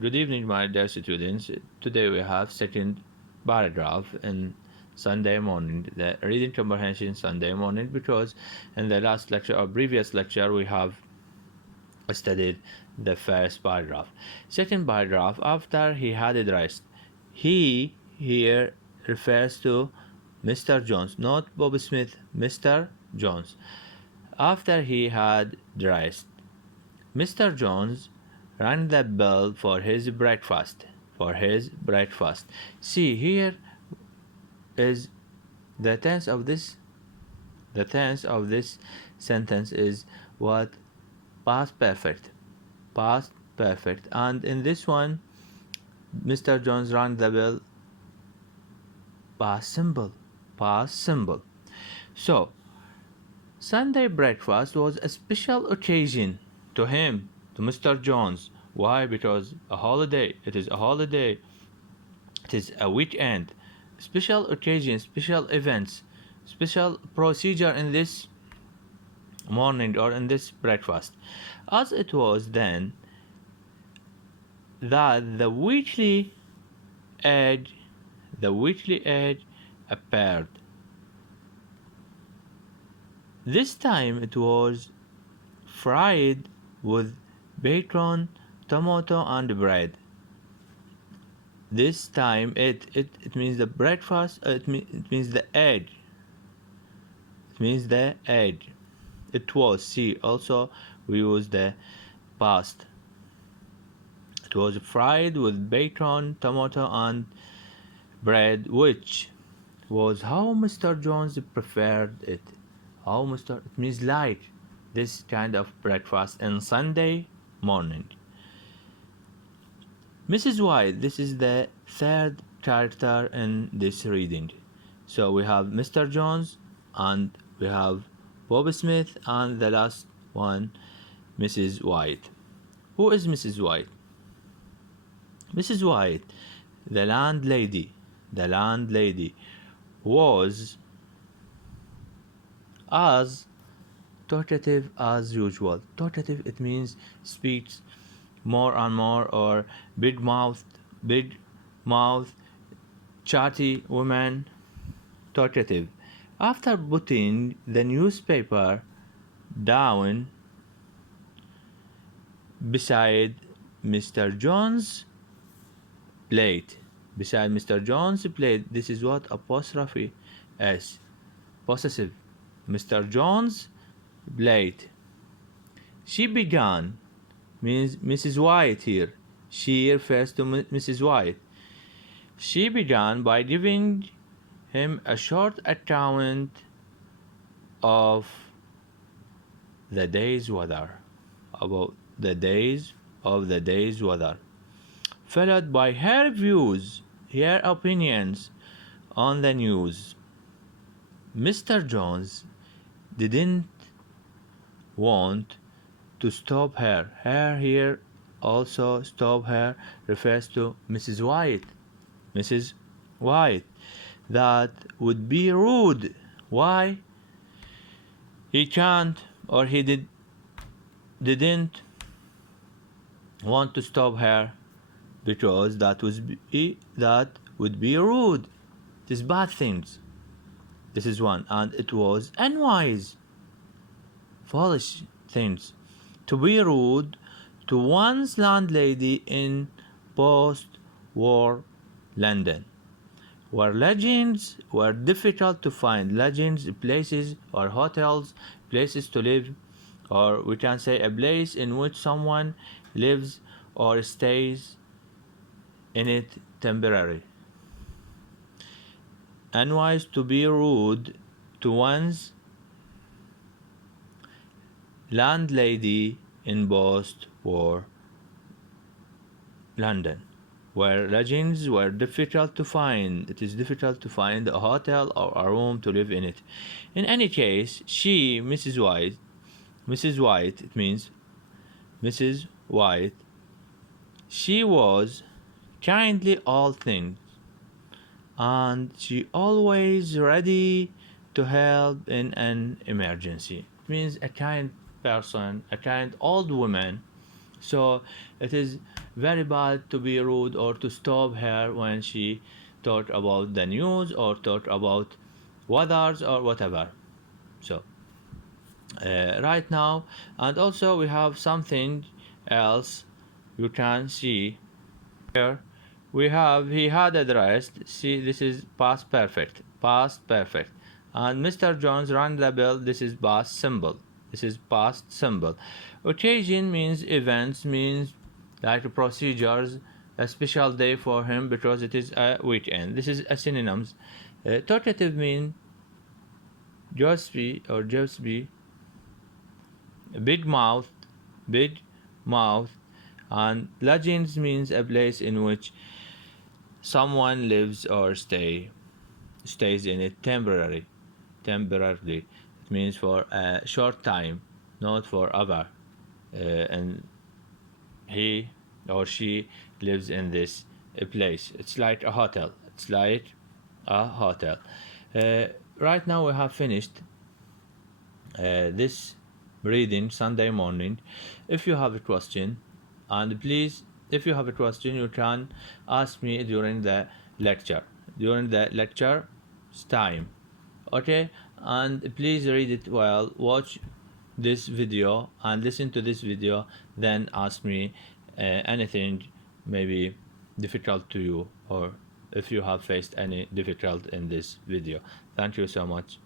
Good evening, my dear students. Today we have second paragraph in Sunday morning, the reading comprehension Sunday morning, because in the last lecture or previous lecture we have studied the first paragraph. Second paragraph, after he had rest. He here refers to Mr. Jones, not Bob Smith, Mr. Jones. After he had dressed, Mr. Jones rang the bell for his breakfast. For his breakfast. See, here is the tense of this. The tense of this sentence is what? Past perfect. Past perfect. And in this one, Mr. Jones rang the bell. Past simple. Past simple. So, Sunday breakfast was a special occasion to him, to Mr. Jones. Why? Because a holiday. It is a holiday. It is a weekend. Special occasion, special events, special procedure in this morning or in this breakfast. As it was then that the weekly egg appeared. This time it was fried with bacon, tomato, and bread. This time it means the breakfast, it means the egg. It means the egg. It was, see, also we use the past. It was fried with bacon, tomato, and bread, which was how Mr. Jones preferred it. It means like this kind of breakfast on Sunday morning. Mrs. White, this is the third character in this reading. So we have Mr. Jones and we have Bob Smith and the last one, Mrs. White. Who is Mrs. White? Mrs. White, the landlady, was as talkative as usual. Talkative, it means speaks more and more, or big mouth, chatty woman, talkative. After putting the newspaper down beside Mr. Jones' plate, this is what? Apostrophe S, possessive. Mr. Jones' plate. She began, means Mrs. White here. She refers to Mrs. White. She began by giving him a short account of the day's weather, about the day's weather, followed by her views, her opinions on the news. Mr. Jones didn't want to stop her. Her here also, stop her refers to Mrs. White. Mrs. White. That would be rude. Why? He can't, or he didn't want to stop her because that would be rude. It is bad things. This is one, and it was unwise, foolish things to be rude to one's landlady in post-war London, where lodgings were difficult to find. Lodgings, places or hotels, places to live, or we can say a place in which someone lives or stays in it temporarily. Unwise to be rude to one's landlady in post-war London, where lodgings were difficult to find. It is difficult to find a hotel or a room to live in it. In any case, she, Mrs. White, it means Mrs. White, she was kindly all things, and she always ready to help in an emergency. It means a kind person, a kind old woman. So it is very bad to be rude or to stop her when she thought about the news or thought about weathers or whatever. So right now, and also we have something else you can see here. We have he had addressed. See, this is past perfect, past perfect. And Mr. Jones rang the bell. This is past simple. This is past simple. Occasion means events, means like procedures. A special day for him because it is a weekend. This is a synonyms. Talkative mean Josby or Josby, big mouth, big mouth, and legends means a place in which someone lives or stays in it temporarily. It means for a short time, not forever. And he or she lives in this place. It's like a hotel. It's like a hotel. Uh, right now we have finished this reading Sunday morning. If you have a question, and please, if you have a question, you can ask me during the lecture. During the lecture's time, okay? And please read it well. Watch this video and listen to this video. Then ask me anything maybe difficult to you, or if you have faced any difficult in this video. Thank you so much.